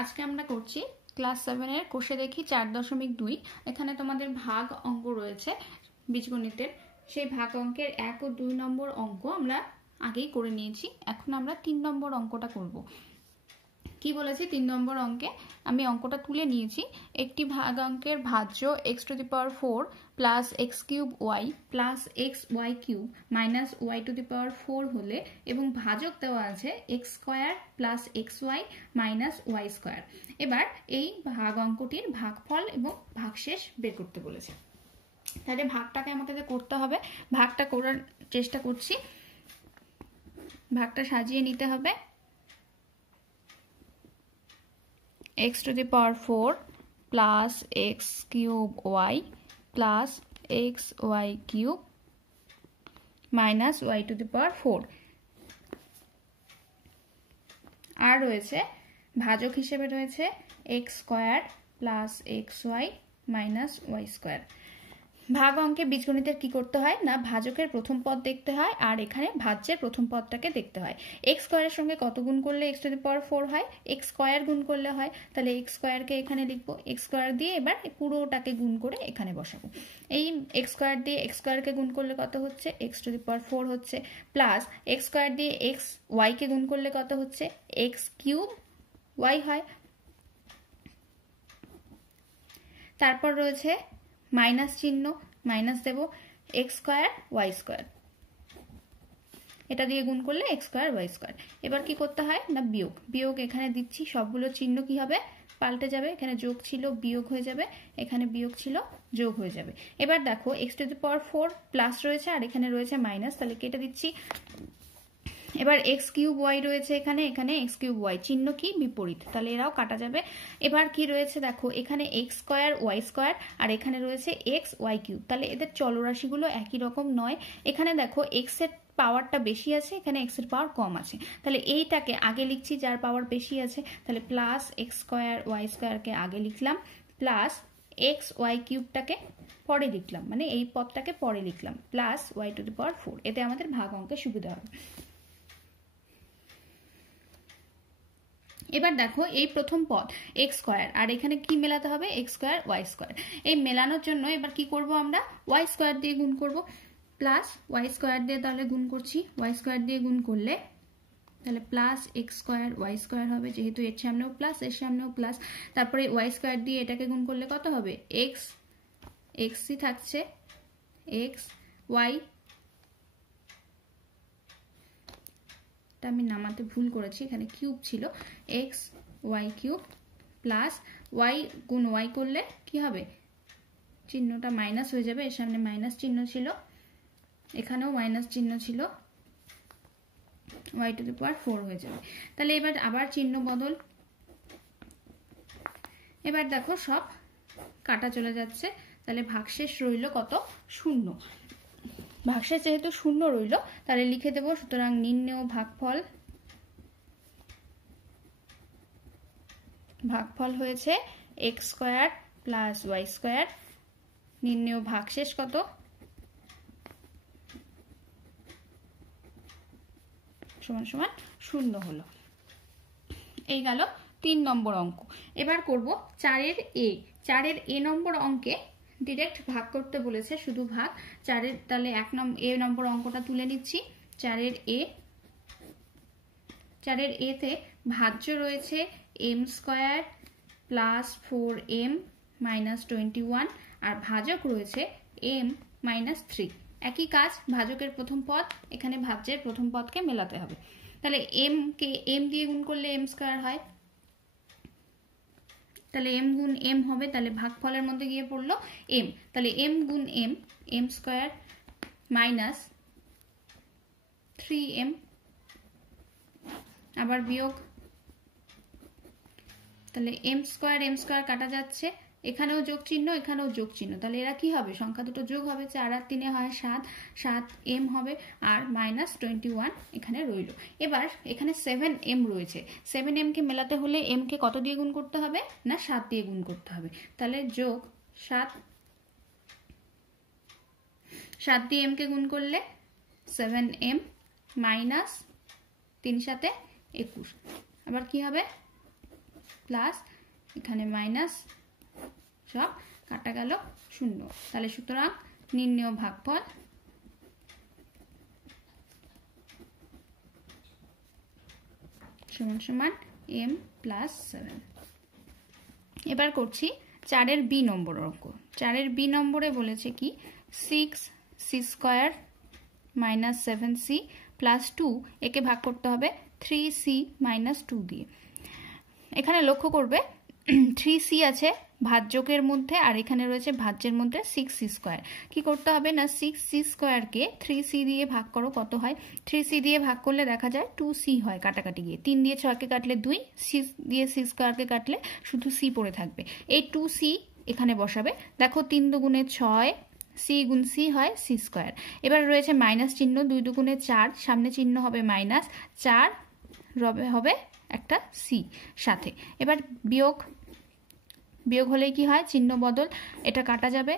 আজকে আমরা করছি ক্লাস 7 এর কোষে দেখি 4.2। এখানে তোমাদের ভাগ অঙ্ক রয়েছে বীজগণিতের। সেই ভাগ অঙ্কের 1 ও 2 নম্বর অঙ্ক আমরা আগেই করে নিয়েছি। এখন আমরা 3 নম্বর অঙ্কটা করব। কি বলেছি 3 নম্বর অঙ্কে আমি অঙ্কটা তুলে নিয়েছি। একটি ভাগ অঙ্কের ভাজ্য x⁴ plus x³ plus xy³ minus y⁴ হলে এবং ভাজক দেওয়া আছে x² plus xy minus y²। এবার এই ভাগ অঙ্কটির ভাগফল এবং ভাগশেষ বের করতে বলেছে। তাহলে ভাগটাকে আমাদের করতে হবে। ভাগটা করার চেষ্টা করছি। ভাগটা সাজিয়ে নিতে হবে। x⁴ plus x³ plus xy³ minus y⁴। আর রয়েছে ভাজক হিসেবে রয়েছে x² plus xy minus y²। ভাগ অঙ্কে বীজগণিতের কি করতে হয় না, ভাজকের প্রথম পদ দেখতে হয় আর এখানে ভাজ্যের প্রথম পদটাকে দেখতে হয়। x² এর সঙ্গে কত গুণ করলে x⁴ হয়, x² গুণ করলে হয়। তাহলে x² কে এখানে লিখবো, x² দিয়ে এবার পুরোটাকে গুণ করে এখানে বসাবো। এই x² দিয়ে x² কে গুণ করলে কত হচ্ছে, x⁴ হচ্ছে, প্লাস x² দিয়ে xy কে গুণ করলে কত হচ্ছে, x³ হয়। তারপর রয়েছে মাইনাস চিহ্ন, মাইনাস দেব, x² y², এটা দিয়ে গুণ করলে x² y²। এবার কি করতে হয় না, বিয়োগ। বিয়োগ এখানে দিচ্ছি, সবগুলো চিহ্ন কি হবে, পাল্টে যাবে। এখানে যোগ ছিল বিয়োগ হয়ে যাবে, এখানে বিয়োগ ছিল যোগ হয়ে যাবে। এবার দেখো x⁴ প্লাস রয়েছে আর এখানে রয়েছে মাইনাস, তাহলে কেটে দিচ্ছি। এবার x³ রয়েছে এখানে, এখানে x³ চিহ্ন কি বিপরীত, তাহলে এরাও কাটা যাবে। এবার কি রয়েছে দেখো, এখানে x² y² আর এখানে রয়েছে xy³, তাহলে এদের চলরাশিগুলো একই রকম নয়। এখানে দেখো x এর পাওয়ারটা বেশি আছে, এখানে x এর পাওয়ার কম আছে, তাহলে এইটাকে আগে লিখছি যার পাওয়ার বেশি আছে। তাহলে প্লাস x² y² কে আগে লিখলাম, প্লাস xy³ পরে লিখলাম, মানে এই পদটাকে পরে লিখলাম, প্লাস y⁴। এতে আমাদের ভাগ অঙ্কে সুবিধা হবে। এবার দেখো এই প্রথম পদ x² আর এখানে কি মেলাতে হবে, x² y²। এই মেলানোর জন্য এবার কি করব, আমরা y² দিয়ে গুণ করব, প্লাস y² দিয়ে তাহলে গুণ করছি। y² দিয়ে গুণ করলে তাহলে প্লাস x² y² হবে, যেহেতু এর সামনেও প্লাস এর সামনেও প্লাস। তারপরে y² দিয়ে এটাকে গুণ করলে কত হবে, x থাকছে, x y, আমি নামাতে ভুল করেছি, এখানে কিউব ছিল, xy³ প্লাস y গুণ y করলে কি হবে, চিহ্নটা মাইনাস হয়ে যাবে, এর সামনে মাইনাস চিহ্ন ছিল, এখানেও মাইনাস চিহ্ন ছিল, y⁴ হয়ে যাবে। তাহলে এবার আবার চিহ্ন বদল। এবার দেখো সব কাটা চলে যাচ্ছে, তাহলে ভাগশেষ রইল কত, 0। ভাগশেষ যেহেতু 0 রইল তাহলে লিখে দেব, সুতরাং নির্ণেয় ভাগফল হয়েছে x² প্লাস y²। নির্ণেয় ভাগশেষ কত, সমান সমান 0 হলো। এই গেল 3 নম্বর অঙ্ক। এবার করব 4 এর a নম্বর অঙ্কে ডিরেক্ট ভাগ করতে বলেছে, শুধু ভাগ 4 এর। তাহলে a নম্বর অঙ্কটা তুলে নিচ্ছি। 4 এর a তে ভাজ্য রয়েছে m² প্লাস 4m মাইনাস 21 আর ভাজক রয়েছে m মাইনাস 3। একই কাজ, ভাজকের প্রথম পদ এখানে ভাজ্যের প্রথম পদকে মেলাতে হবে। তাহলে m কে m দিয়ে গুণ করলে m² হয়, তাহলে m গুণ m হবে, তাহলে ভাগফলের মধ্যে গিয়ে পড়লো m, তাহলে m গুণ m² মাইনাস 3m, আবার বিয়োগ, তাহলে m² কাটা যাচ্ছে, এখানেও যোগ চিহ্ন এখানেও যোগ চিহ্ন, তাহলে এরা কি হবে, সংখ্যা দুটো যোগ হবে, 4 আর 3 হয় 7m হবে, আর মাইনাস 21 এখানে রইল। এবার এখানে 7m রয়েছে, 7m কে মেলাতে হলে m কে কত দিয়ে গুণ করতে হবে না, 7 দিয়ে গুণ করতে হবে, তাহলে যোগ 7 দিয়ে m কে গুণ করলে 7m মাইনাস 3 × 7 = 21। আবার কি হবে, প্লাস এখানে মাইনাস, সব কাটা গেল শূন্য। তাহলে সুতরাং নির্ণেয় ভাগফল সমান সমান m প্লাস 7। এবার করছি 4-এর বি নম্বর অঙ্ক। 4-এর বি নম্বরে বলেছে কি 6c square minus 7c plus 2, একে ভাগ করতে হবে 3c মাইনাস 2 দিয়ে। এখানে লক্ষ্য করবে 3c আছে ভাজ্যকের মধ্যে আর এখানে রয়েছে ভাজ্যের মধ্যে 6c স্কয়ার। কি করতে হবে না 6c স্কয়ারকে 3c দিয়ে ভাগ করো, কত হয় 3c দিয়ে ভাগ করলে দেখা যায় 2c হয়, কাটাকাটি গিয়ে 3 দিয়ে 6কে কাটলে 2, 6 দিয়ে c স্কয়ারকে কাটলে শুধু c পড়ে থাকবে। এই 2c এখানে বসাবে। দেখো 3 দুগুণে 6, c গুণ c হয় c স্কয়ার। এবার রয়েছে মাইনাস চিহ্ন, 2 দুগুণে 4, সামনে চিহ্ন হবে মাইনাস, 4 হবে একটা c সাথে। এবার বিয়োগ হলে কি হয় চিহ্ন বদল, এটা কাটা যাবে।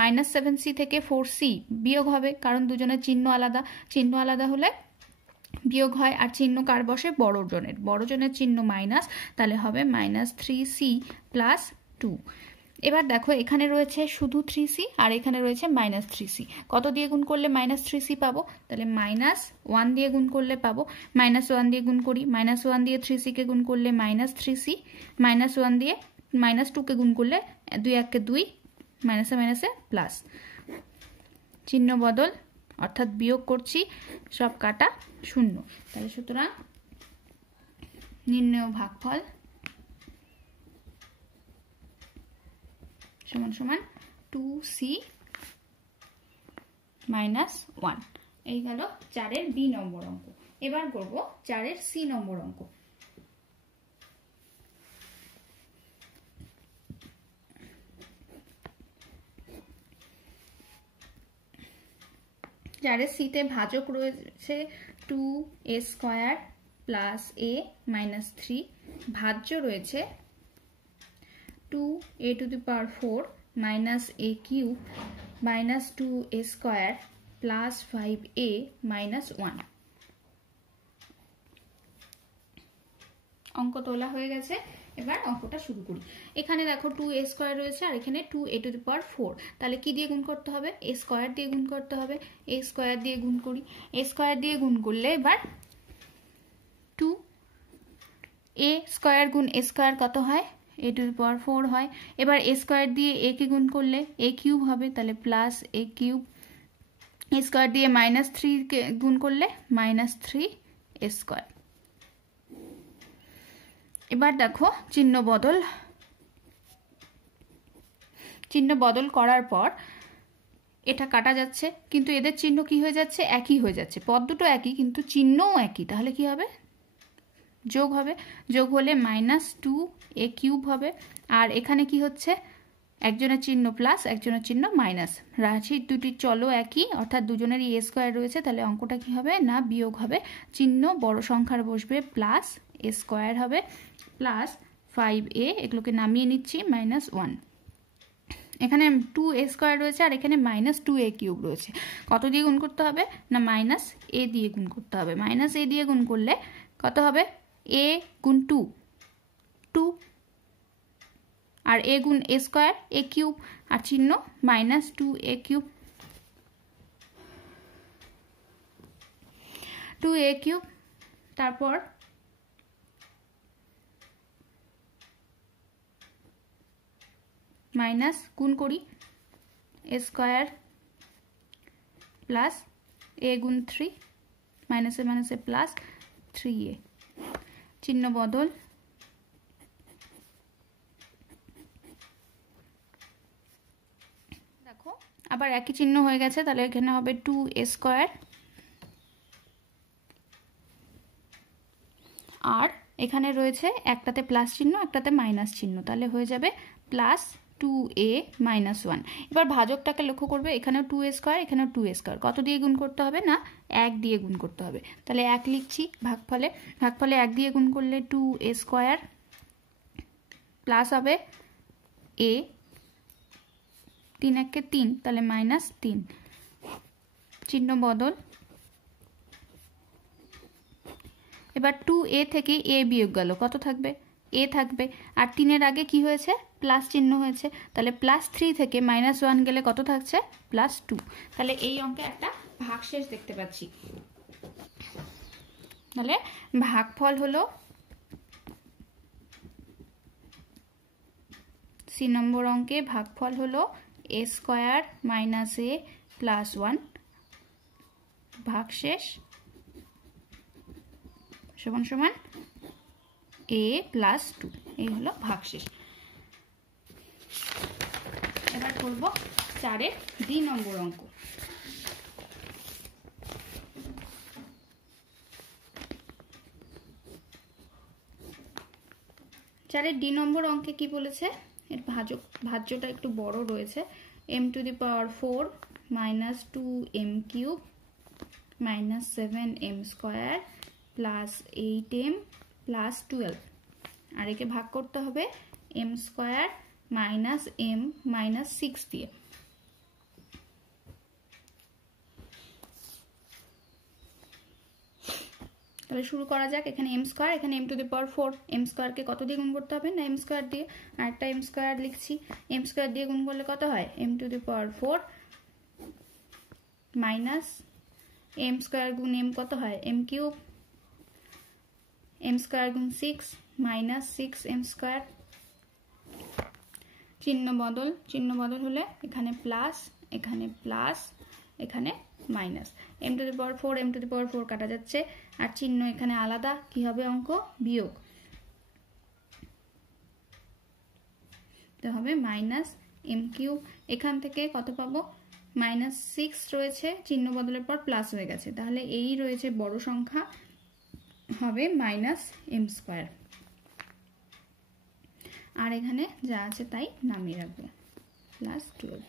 মাইনাস 7c থেকে 4c বিয়োগ হবে, কারণ দুজনের চিহ্ন আলাদা, চিহ্ন আলাদা হলে বিয়োগ হয়। আর চিহ্ন কার বসে বড়জনের চিহ্ন মাইনাস, তাহলে হবে মাইনাস 3c প্লাস 2। এবার দেখো এখানে রয়েছে শুধু 3c আর এখানে রয়েছে মাইনাস 3c। কত দিয়ে গুণ করলে মাইনাস 3c পাবো, তাহলে মাইনাস 1 দিয়ে গুণ করলে পাবো। মাইনাস 1 দিয়ে গুণ করি, মাইনাস 1 দিয়ে 3c কে গুণ করলে মাইনাস 3c, মাইনাস 1 দিয়ে মাইনাস 2 কে গুণ করলে 2 1 2, মাইনাসে মাইনাসে প্লাস, চিহ্ন বদল অর্থাৎ বিয়োগ করছি, সব কাটা শূন্য। তাহলে সুতরাং নির্ণেয় ভাগফল সমান সমান 2c মাইনাস 1। এই গেল 4-এর বি নম্বর অঙ্ক। এবার করব 4-এর সি নম্বর অঙ্ক। যার সিতে ভাজক রয়েছে 2a square plus a minus 3, ভাজ্য রয়েছে 2a to the power 4 minus a cube minus 2a square plus 5a minus 1। অঙ্ক তোলা হয়ে গেছে, এবার অঙ্কটা শুরু করি। এখানে দেখো 2a স্কয়ার রয়েছে আর এখানে 2a টু দি পাওয়ার 4, তাহলে কি দিয়ে গুণ করতে হবে a স্কয়ার দিয়ে গুণ করতে হবে। a স্কয়ার দিয়ে গুণ করি, a স্কয়ার দিয়ে গুণ করলে এবার 2a স্কয়ার গুণ a স্কয়ার কত হয় a টু দি পাওয়ার 4 হয়। এবার a স্কয়ার দিয়ে a কে গুণ করলে a কিউব হবে, তাহলে plus a cube. a square দিয়ে মাইনাস 3 কে গুণ করলে মাইনাস 3a স্কয়ার। এবার দেখো চিহ্ন বদল করার পর এটা কাটা যাচ্ছে, কিন্তু এদের চিহ্ন কি হয়ে যাচ্ছে একই হয়ে যাচ্ছে, পদ দুটো একই কিন্তু চিহ্নও একই, তাহলে কি হবে যোগ হবে। যোগ হলে মাইনাস 2a কিউব হবে। আর এখানে কি হচ্ছে একজনের চিহ্ন প্লাস একজনের চিহ্ন মাইনাস, রাশির দুটি চলো একই অর্থাৎ দুজনেরই a স্কয়ার রয়েছে, তাহলে অঙ্কটা কি হবে না বিয়োগ হবে। চিহ্ন বড় সংখ্যার বসবে, প্লাস a স্কয়ার হবে প্লাস 5a, এগুলোকে নামিয়ে নিচ্ছি মাইনাস 1। এখানে 2a স্কয়ার রয়েছে আর এখানে মাইনাস 2a কিউব রয়েছে, কত দিয়ে গুণ করতে হবে না মাইনাস a দিয়ে গুণ করতে হবে। মাইনাস a দিয়ে গুণ করলে কত হবে a গুণ 2 আর a গুণ a স্কয়ার a কিউব আর চিহ্ন minus 2a cube, 2a cube. তারপর মাইনাস গুণ করি a স্কয়ার প্লাস a গুণ 3, মাইনাসে মাইনাসে প্লাস 3a, চিহ্ন বদল। দেখো আবার একই চিহ্ন হয়ে গেছে, তাহলে এখানে হবে 2a স্কয়ার আর এখানে রয়েছে একটাতে প্লাস চিহ্ন একটাতে মাইনাস চিহ্ন, তাহলে হয়ে যাবে প্লাস 2a মাইনাস 1। এবার ভাজকটাকে লক্ষ্য করবে, এখানেও 2a স্কয়ার এখানেও 2a স্কয়ার, কত দিয়ে গুণ করতে হবে না 1 দিয়ে গুণ করতে হবে, তাহলে 1 লিখছি। ভাগফলে 1 দিয়ে গুণ করলে 2a স্কয়ার প্লাস হবে a, 3 1 কে 3, তাহলে মাইনাস 3, চিহ্ন বদল। এবার 2a থেকে a বিয়োগ গেল, কত থাকবে এ থাকবে, আর 3-এর আগে কি হয়েছে, প্লাস চিহ্ন হয়েছে, তাহলে +3 থেকে -1 গেলে কত থাকছে, +2। তাহলে এই অঙ্কে একটা ভাগশেষ দেখতে পাচ্ছি। তাহলে ভাগফল হলো সি নম্বর অঙ্কে ভাগফল হলো a² - a + 1 ভাগশেষ সমান সমান a + 2। এই হলো ভাগশেষ। এবার করব 4-এর ডি নম্বর অঙ্ক। 4-এর ডি নম্বর অঙ্কে কি বলেছে, এর ভাজ্যটা একটু বড় রয়েছে। m⁴ - 2m³ - 7m² + 8m + 12, আর একে ভাগ করতে হবে m² - m - 6 দিয়ে। তাহলে শুরু করা যাক। এখানে m², এখানে m⁴, m² কে কত দিয়ে গুণ করতে হবে না m² দিয়ে, আর একটা m² লিখছি। m² দিয়ে গুণ করলে কত হয়, m⁴ মাইনাস m² গুণ m কত হয়, m³ m² গুণ 6 মাইনাস 6m²। চিহ্ন বদল হলে এখানে প্লাস, এখানে প্লাস, এখানে মাইনাস। m⁴ m⁴ কাটা যাচ্ছে, আর চিহ্ন এখানে আলাদা, কি হবে অঙ্ক, বিয়োগ। তো হবে -m³। এখান থেকে কত পাবো, -6 রয়েছে, চিহ্ন বদলের পর প্লাস হয়ে গেছে, তাহলে এই রয়েছে বড় সংখ্যা, হবে -m²। আর এখানে যা আছে তাই নামিয়ে রাখবো, +12।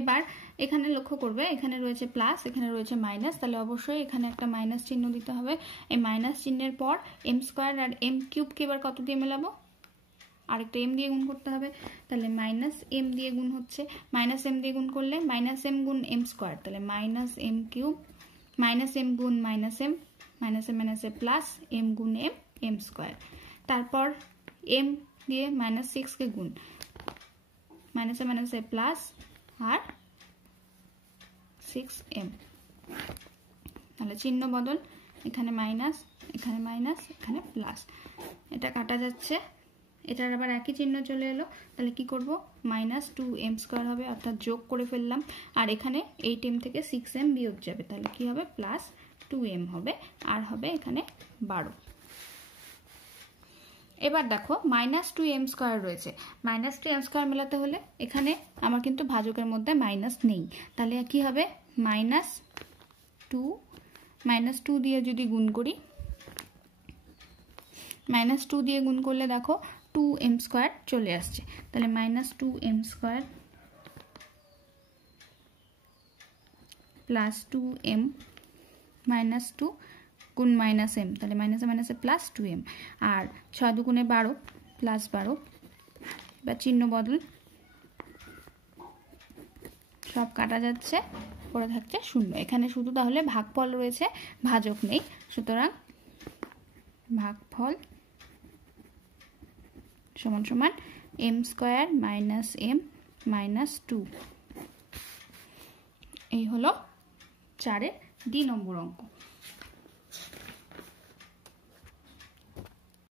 এবার এখানে লক্ষ্য করবে, এখানে রয়েছে প্লাস, এখানে রয়েছে মাইনাস, তাহলে অবশ্যই এখানে একটা মাইনাস চিহ্ন দিতে হবে। এই মাইনাস চিহ্নের পর m² আর m³ কে এবার কত দিয়ে মেলাবো, আরেকটা m দিয়ে গুণ করতে হবে, তাহলে -m দিয়ে গুণ হচ্ছে, -m দিয়ে গুণ করলে -m গুণ m², তাহলে -m³ -m গুণ -m, -m প্লাস m গুণ m²। তারপর m দিয়ে -6 কে গুণ, -m প্লাস আর 6m, তাহলে চিহ্ন বদল, এখানে মাইনাস, এখানে মাইনাস, এখানে প্লাস, এটা কাটা যাচ্ছে, এটার আবার একই চিহ্ন চলে এলো, তাহলে কি করব, -2m² হবে, অর্থাৎ যোগ করে ফেললাম, আর এখানে 8m থেকে 6m বিয়োগ যাবে, তাহলে কি হবে, +2m হবে, আর হবে এখানে 12। এবার দেখো -2m² রয়েছে, -2m² মেলাতে হলে এখানে আমার কিন্তু ভাজকের মধ্যে মাইনাস নেই, তাহলে কি হবে, -2 দিয়ে যদি গুণ করি, -2 দিয়ে গুণ করলে দেখো 2m² চলে আসছে, তাহলে -2m² + 2m -2 গুণ -m, তাহলে -m +2m, আর 6 দুগুণে 12 +12। এবার চিহ্ন বদল, সব কাটা যাচ্ছে, পড়ে থাকছে 0। এখানে শুধু তাহলে ভাগফল রয়েছে, ভাজক নেই, সুতরাং ভাগফল সমান সমান m² - m - 2। এই হলো 4-এর ডি নম্বর অঙ্ক।